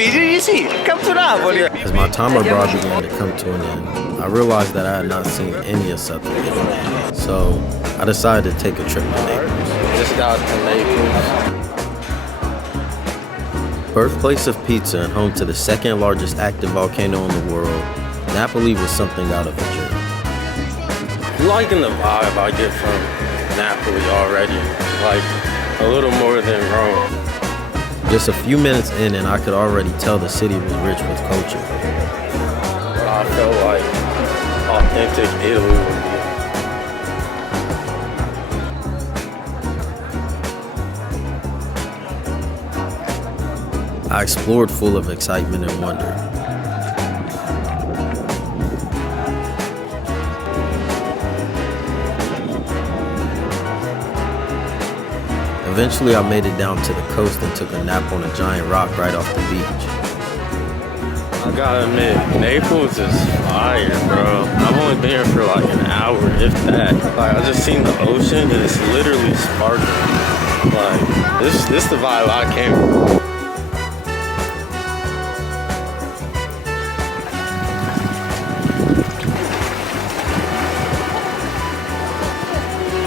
Come to Napoli. As my time abroad began to come to an end, I realized that I had not seen any of Southern Italy. So I decided to take a trip to Naples. Just got to Naples. Birthplace of pizza and home to the second largest active volcano in the world, Napoli was something out of a dream. I'm liking the vibe I get from Napoli already, like a little more than Rome. Just a few minutes in and I could already tell the city was rich with culture. I felt like authentic Italy would I explored full of excitement and wonder. Eventually, I made it down to the coast and took a nap on a giant rock right off the beach. I gotta admit, Naples is fire, bro. I've only been here for like an hour, if that. Like, I just seen the ocean and it's literally sparkling. Like, this the vibe I came from.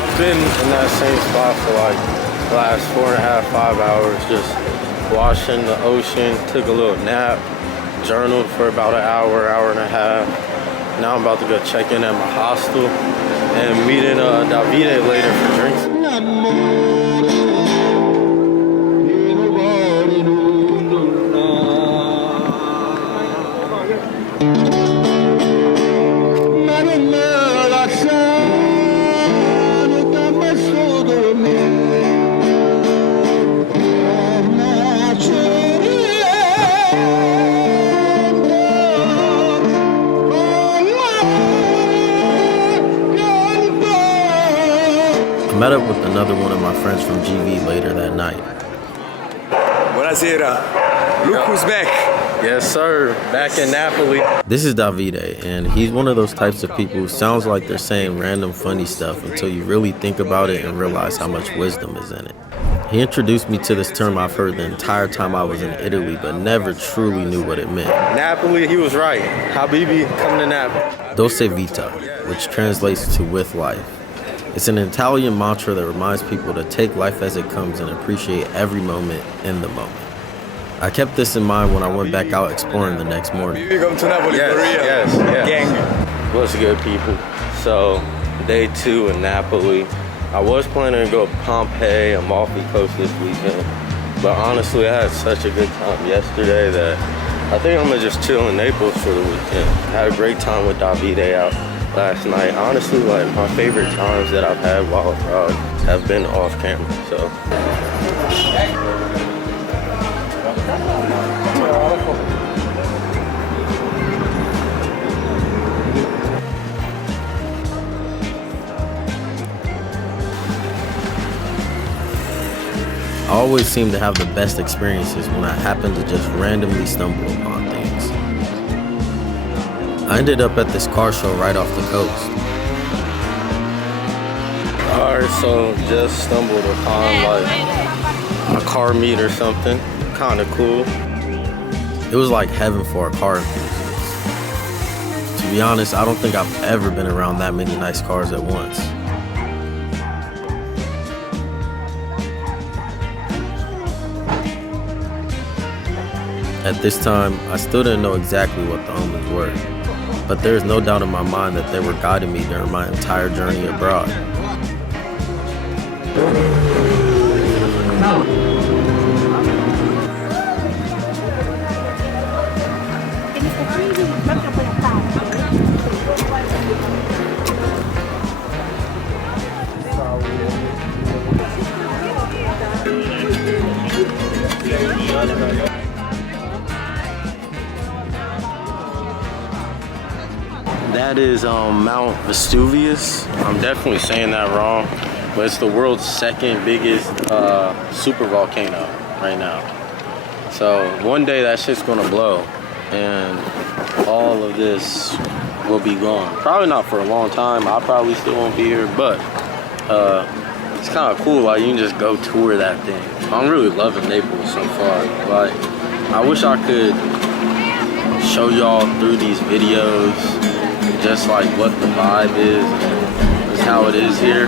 I've been in that same spot for like the last 4.5, 5 hours, just watching the ocean, took a little nap, journaled for about an hour, hour and a half. Now I'm about to go check in at my hostel and meeting Davide later for drinks. I met up with another one of my friends from GV later that night. Buonasera. Look who's back. Yes, sir. Back in Napoli. This is Davide, and he's one of those types of people who sounds like they're saying random funny stuff until you really think about it and realize how much wisdom is in it. He introduced me to this term I've heard the entire time I was in Italy, but never truly knew what it meant. Napoli, he was right. Habibi, come to Napoli. Dolce vita, which translates to with life. It's an Italian mantra that reminds people to take life as it comes and appreciate every moment in the moment. I kept this in mind when I went back out exploring the next morning. Come to Napoli, Yes. Gang. What's good, people? So, day 2 in Napoli. I was planning to go to Pompeii, Amalfi Coast this weekend, but honestly, I had such a good time yesterday that I think I'm gonna just chill in Naples for the weekend. I had a great time with Davide out last night. Honestly, like, my favorite times that I've had while abroad have been off camera, so. I always seem to have the best experiences when I happen to just randomly stumble upon things. I ended up at this car show right off the coast. Alright, so just stumbled upon like a car meet or something. Kinda cool. It was like heaven for a car enthusiast. To be honest, I don't think I've ever been around that many nice cars at once. At this time, I still didn't know exactly what the Omens were, but there is no doubt in my mind that they were guiding me during my entire journey abroad. That is Mount Vesuvius. I'm definitely saying that wrong, but it's the world's second biggest super volcano right now. So one day that shit's gonna blow and all of this will be gone. Probably not for a long time. I probably still won't be here, but it's kind of cool. Like, you can just go tour that thing. I'm really loving Naples so far. Like, I wish I could show y'all through these videos just like what the vibe is and just how it is here.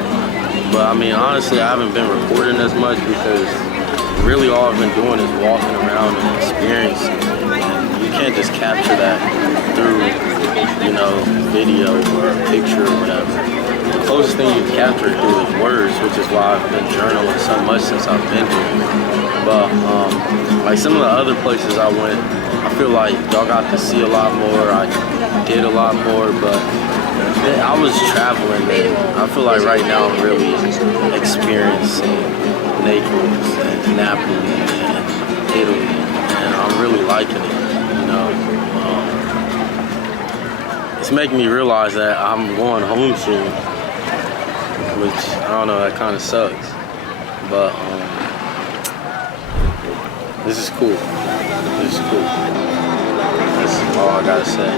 But I mean, honestly, I haven't been recording as much because really all I've been doing is walking around and experiencing. And you can't just capture that through, you know, video or a picture or whatever. The closest thing you can capture it through is words, which is why I've been journaling so much since I've been here. But like some of the other places I went, I feel like y'all got to see a lot more. I did a lot more, but I was traveling there. I feel like right now I'm really experiencing Naples and Naples and Italy, and I'm really liking it, you know. It's making me realize that I'm going home soon, which, I don't know, that kind of sucks. But this is cool. This is cool. That's all I gotta say.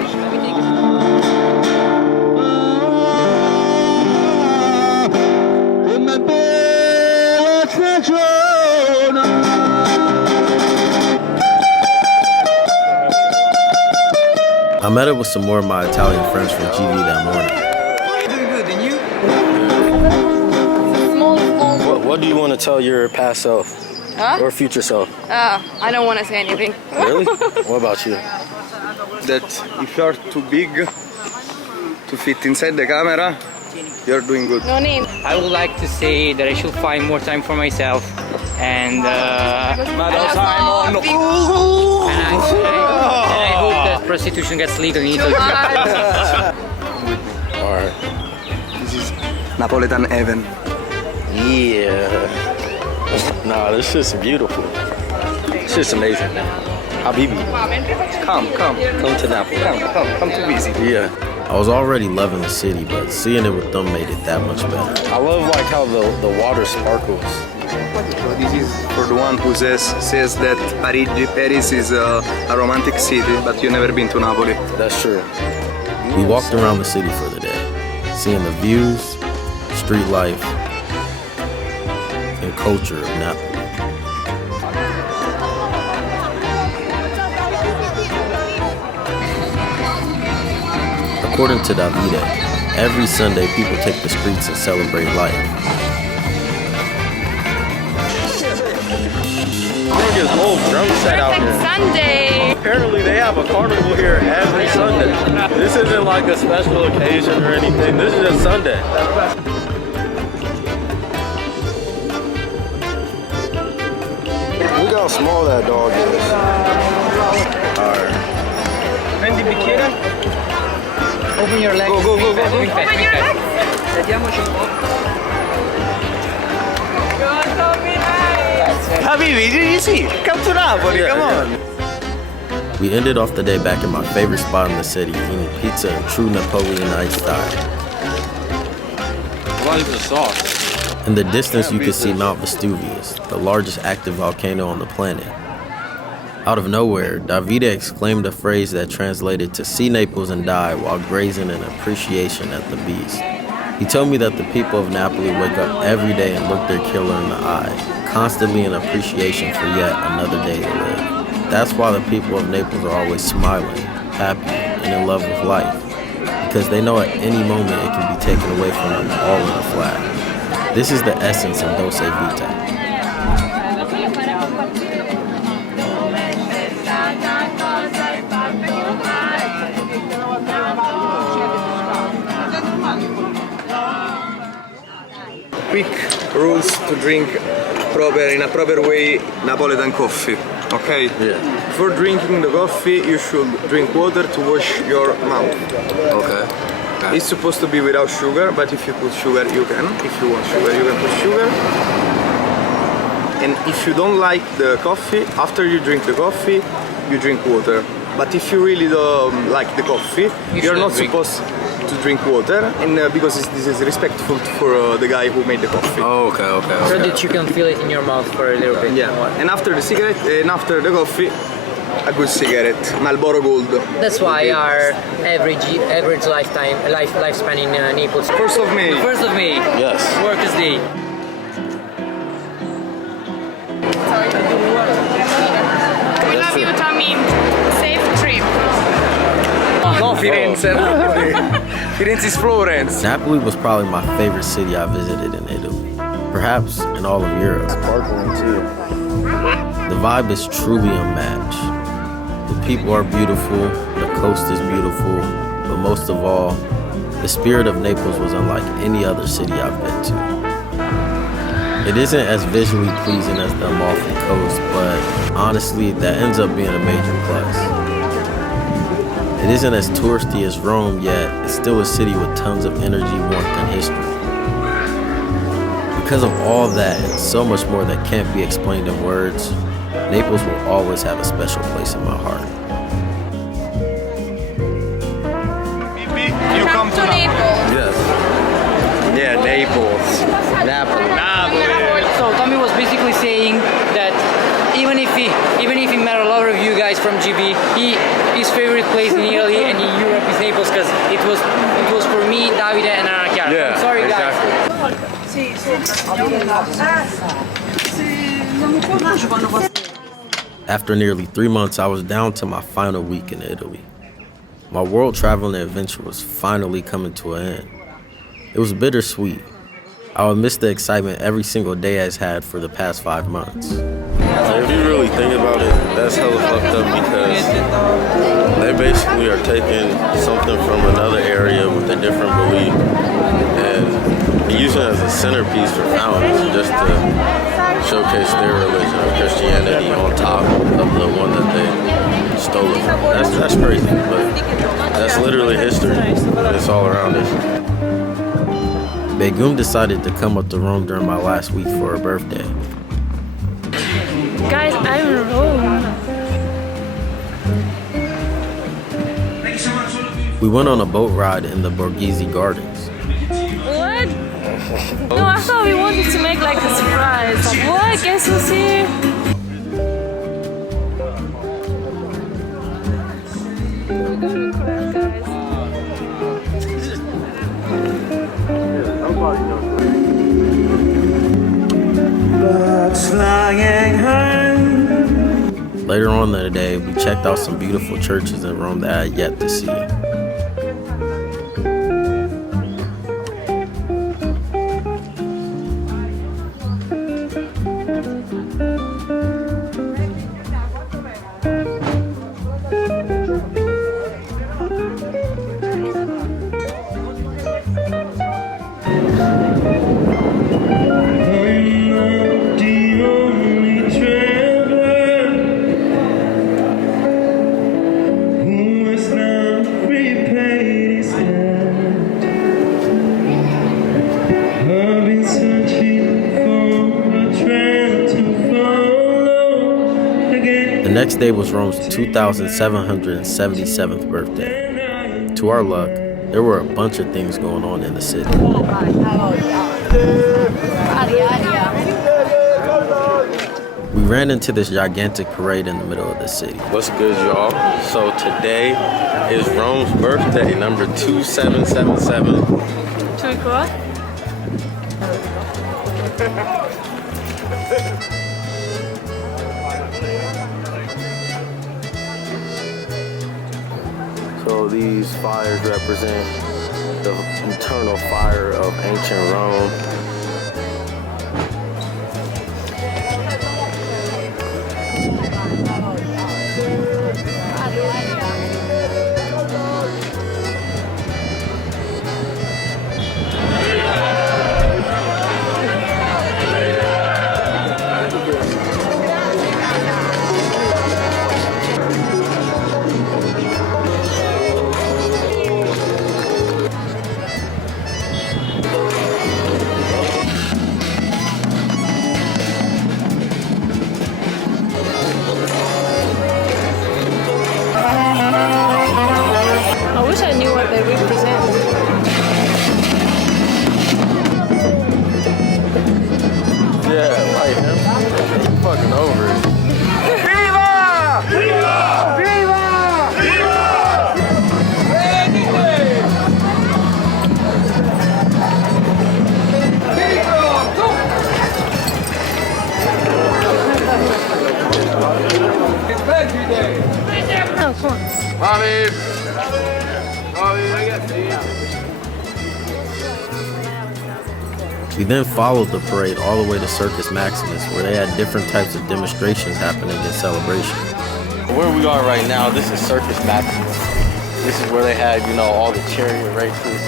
I met up with some more of my Italian friends from GV that morning. Doing good, and you? What do you want to tell your past self? Huh? Or future self? I don't want to say anything. Really? What about you? That if you're too big to fit inside the camera, you're doing good. No need. I would like to say that I should find more time for myself and I hope that prostitution gets legal in Italy. Alright. This is Napoletan heaven. Yeah. Nah, this is beautiful. It's just amazing. Habibi. Come Come to Naples. come to visit. Yeah. I was already loving the city, but seeing it with them made it that much better. I love like how the water sparkles. So this is for the one who says that Paris is a romantic city, but you've never been to Napoli. That's true. We walked around the city for the day, seeing the views, street life, and culture of Naples. According to Davide, every Sunday people take the streets and celebrate life. His whole drum set out here. Sunday. Apparently they have a carnival here every Sunday. This isn't like a special occasion or anything. This is just Sunday. Look how small that dog is. Alright. Prendi il bicchiere? Open your legs. Go. Open your legs. Sediamoci un po'. Habibi, you see? Come to Napoli, come on. We ended off the day back in my favorite spot in the city, eating pizza in true Napoleonite style. What is the sauce? In the distance, you could see Mount Vesuvius, the largest active volcano on the planet. Out of nowhere, Davide exclaimed a phrase that translated to "see Naples and die" while grazing in appreciation at the beast. He told me that the people of Napoli wake up every day and look their killer in the eye, constantly in appreciation for yet another day to live. That's why the people of Naples are always smiling, happy, and in love with life, because they know at any moment it can be taken away from them all in a flash. This is the essence of Dolce Vita. Quick rules to drink in a proper way Napoletan coffee. Okay? Yeah. Before drinking the coffee, you should drink water to wash your mouth. Okay. It's supposed to be without sugar, but if you put sugar, you can. If you want sugar, you can put sugar. And if you don't like the coffee, after you drink the coffee, you drink water. But if you really don't like the coffee, you're not supposed to drink water, and because this is respectful for the guy who made the coffee. Oh, okay. So that you can feel it in your mouth for a little bit. Yeah. And after the cigarette, and after the coffee, a good cigarette, Marlboro Gold. That's why our average lifespan in Naples. 1st of May. 1st of May. Yes. Workers' Day. aiutami. Safe trip. No, Firenze. Firenze is Florence. Napoli was probably my favorite city I visited in Italy, perhaps in all of Europe. Sparkling too. The vibe is truly unmatched. The people are beautiful, the coast is beautiful, but most of all, the spirit of Naples was unlike any other city I've been to. It isn't as visually pleasing as the Amalfi Coast, but honestly, that ends up being a major plus. It isn't as touristy as Rome, yet it's still a city with tons of energy, warmth, and history. Because of all that and so much more that can't be explained in words, Naples will always have a special place in my heart. You come to Naples. Yes. Yeah, Naples. Napoli. So Tommy was basically saying that even if he met a lot of you guys from GB, his favorite place in Italy and in Europe is Naples because it was for me, Davide, and Anna. Yeah, I'm sorry, guys. After nearly 3 months, I was down to my final week in Italy. My world traveling adventure was finally coming to an end. It was bittersweet. I would miss the excitement every single day has had for the past 5 months. If you really think about it, that's hella fucked up because they basically are taking something from another area with a different belief and using it as a centerpiece for fountains just to showcase their religion of Christianity on top of the one that they stole it from. That's crazy, but that's literally history. It's all around us. Begum decided to come up to Rome during my last week for her birthday. Guys, I'm in Rome. We went on a boat ride in the Borghese Gardens. What? No, I thought we wanted to make like a surprise. What? Guess who's here? Later on in the day, we checked out some beautiful churches in Rome that I had yet to see. The next day was Rome's 2,777th birthday. To our luck, there were a bunch of things going on in the city. We ran into this gigantic parade in the middle of the city. What's good, y'all? So today is Rome's birthday, number 2777. Should we go? So these fires represent the eternal fire of ancient Rome. No, come on. We then followed the parade all the way to Circus Maximus, where they had different types of demonstrations happening in celebration. Where we are right now, this is Circus Maximus. This is where they had, you know, all the chariot races.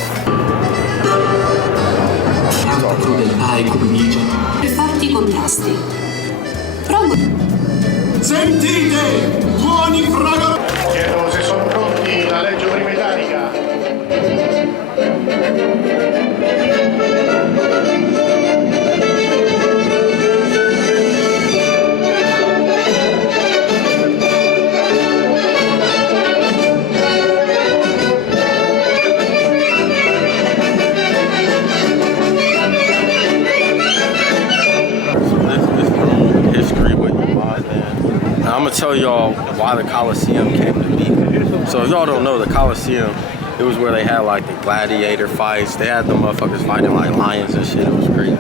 Altro del high comincia. Per forti contrasti. Sentite, buoni fraga! Chiedo se sono pronti, la legge prima italica. I'm gonna tell y'all why the Coliseum came to be. So if y'all don't know, the Coliseum, it was where they had like the gladiator fights. They had the motherfuckers fighting like lions and shit. It was crazy.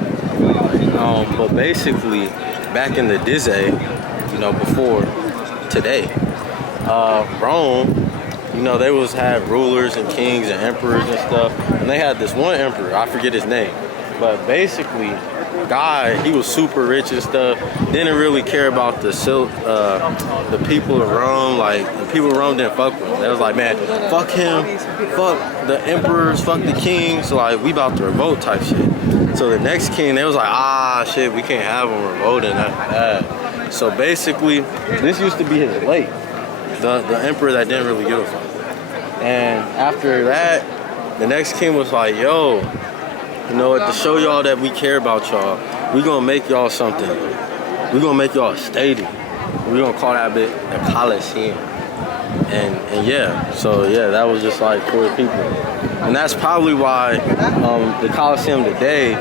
But basically, back in the Dizzy, you know, before today, Rome, you know, they had rulers and kings and emperors and stuff. And they had this one emperor, I forget his name, but basically, guy, he was super rich and stuff. Didn't really care about the people of Rome. Like, the people of Rome didn't fuck with him. They was like, man, fuck him, fuck the emperors, fuck the kings. Like, we about to revolt type shit. So the next king, they was like, ah, shit, we can't have him revolting after that. So basically, this used to be his lake, the emperor that didn't really give a fuck. And after that, the next king was like, yo, you know what, to show y'all that we care about y'all, we gonna make y'all something. We gonna make y'all a stadium. We gonna call that bit the Coliseum. And yeah, so yeah, that was just like for the people. And that's probably why the Coliseum today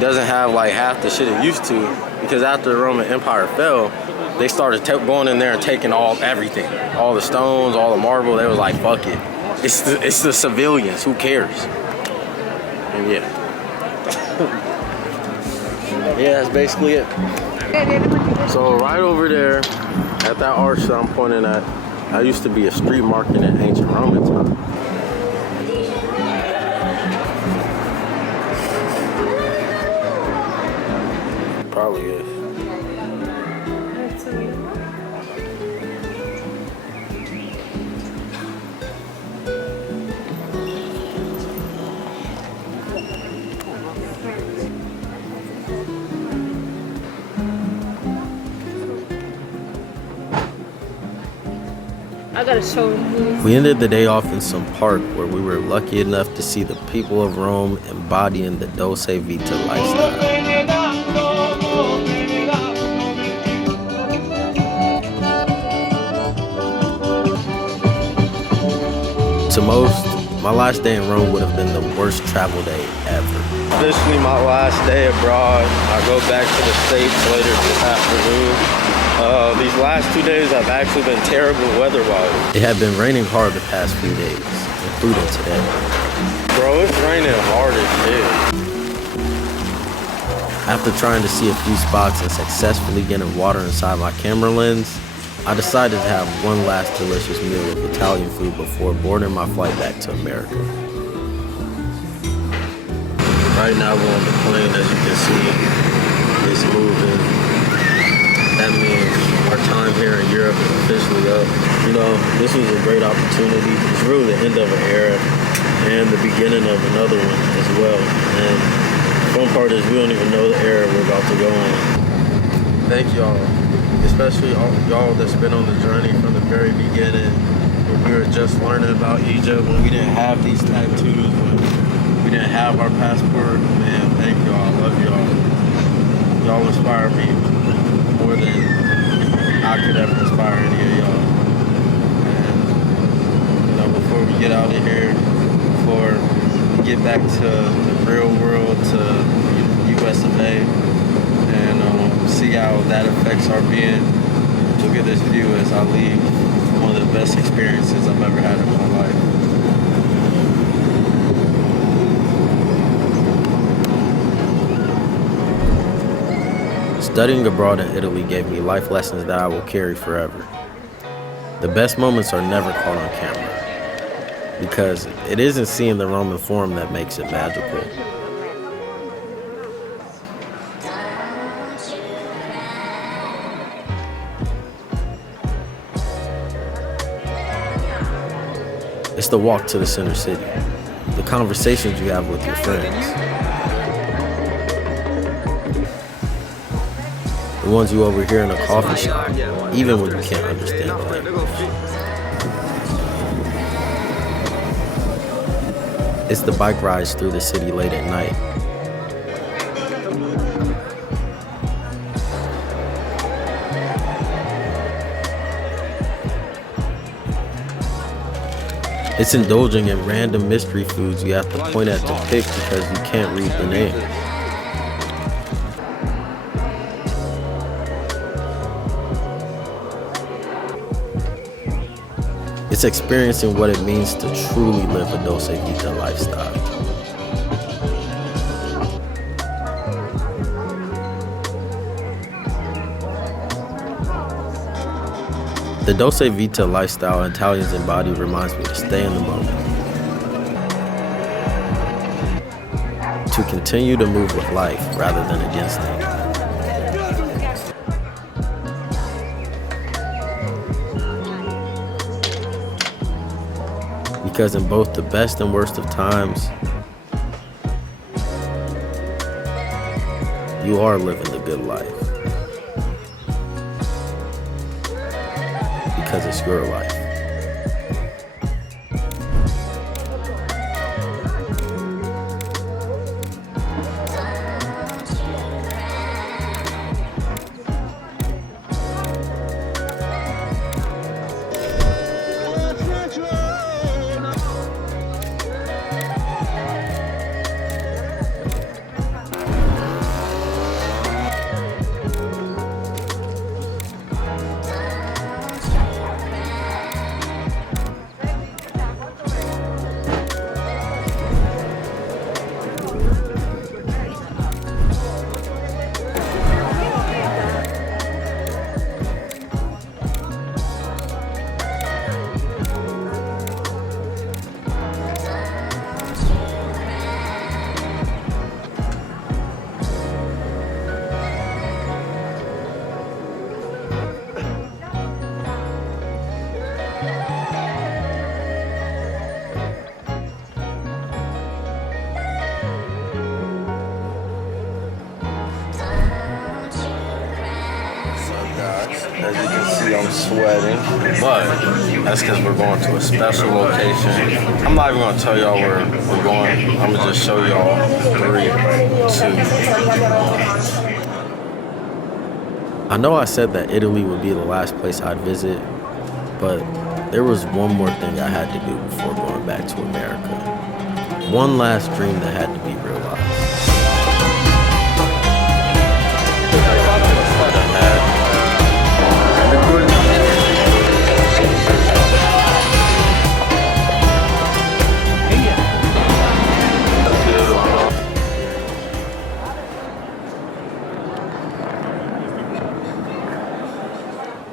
doesn't have like half the shit it used to, because after the Roman Empire fell, they started going in there and taking everything. All the stones, all the marble, they was like, fuck it. It's the civilians, who cares? And yeah. Yeah, that's basically it. So right over there at that arch that I'm pointing at, that used to be a street market in ancient Roman time. Probably is. I gotta show you. We ended the day off in some park where we were lucky enough to see the people of Rome embodying the Dolce Vita lifestyle. To most, my last day in Rome would have been the worst travel day ever. Officially my last day abroad. I go back to the States later this afternoon. These last 2 days have actually been terrible weather-wise. It had been raining hard the past few days, including today. Bro, it's raining hard as shit. After trying to see a few spots and successfully getting water inside my camera lens, I decided to have one last delicious meal of Italian food before boarding my flight back to America. Right now we're on the plane, as you can see. It's moving. That means our time here in Europe is officially up. You know, this was a great opportunity. It's really the end of an era and the beginning of another one as well. And the fun part is we don't even know the era we're about to go on. Thank y'all, especially all y'all that's been on the journey from the very beginning, when we were just learning about Egypt, when we didn't have these tattoos, when we didn't have our passport. Man, thank y'all. I love y'all. Y'all inspire me more than I could ever inspire any of y'all. And, you know, before we get out of here, before we get back to the real world, to US of A, and see how that affects our being, look at this view as I leave one of the best experiences I've ever had in my life. Studying abroad in Italy gave me life lessons that I will carry forever. The best moments are never caught on camera because it isn't seeing the Roman Forum that makes it magical. It's the walk to the center city, the conversations you have with your friends, the ones you overhear in a coffee shop, even when you can't understand the language. It's the bike rides through the city late at night. It's indulging in random mystery foods you have to point at to pick because you can't read the name. It's experiencing what it means to truly live a Dolce Vita lifestyle. The Dolce Vita lifestyle Italians embody reminds me to stay in the moment, to continue to move with life rather than against it. Because in both the best and worst of times, you are living the good life. Because it's your life. As you can see, I'm sweating, but that's because we're going to a special location. I'm not even going to tell y'all where we're going. I'm going to just show y'all 3, 2, 1. I know I said that Italy would be the last place I'd visit, but there was one more thing I had to do before going back to America. One last dream that had to be realized.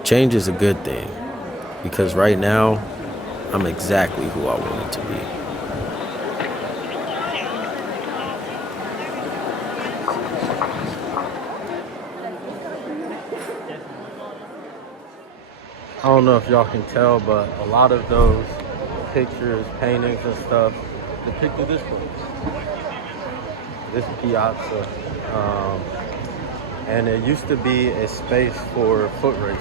Change is a good thing, because right now, I'm exactly who I wanted to be. I don't know if y'all can tell, but a lot of those pictures, paintings, and stuff depicted this place, this piazza. And it used to be a space for foot racers.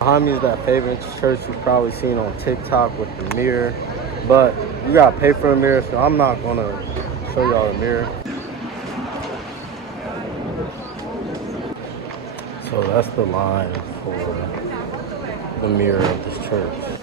Behind me is that famous church you've probably seen on TikTok with the mirror, but you gotta pay for a mirror, so I'm not gonna show y'all the mirror. So that's the line for the mirror of this church.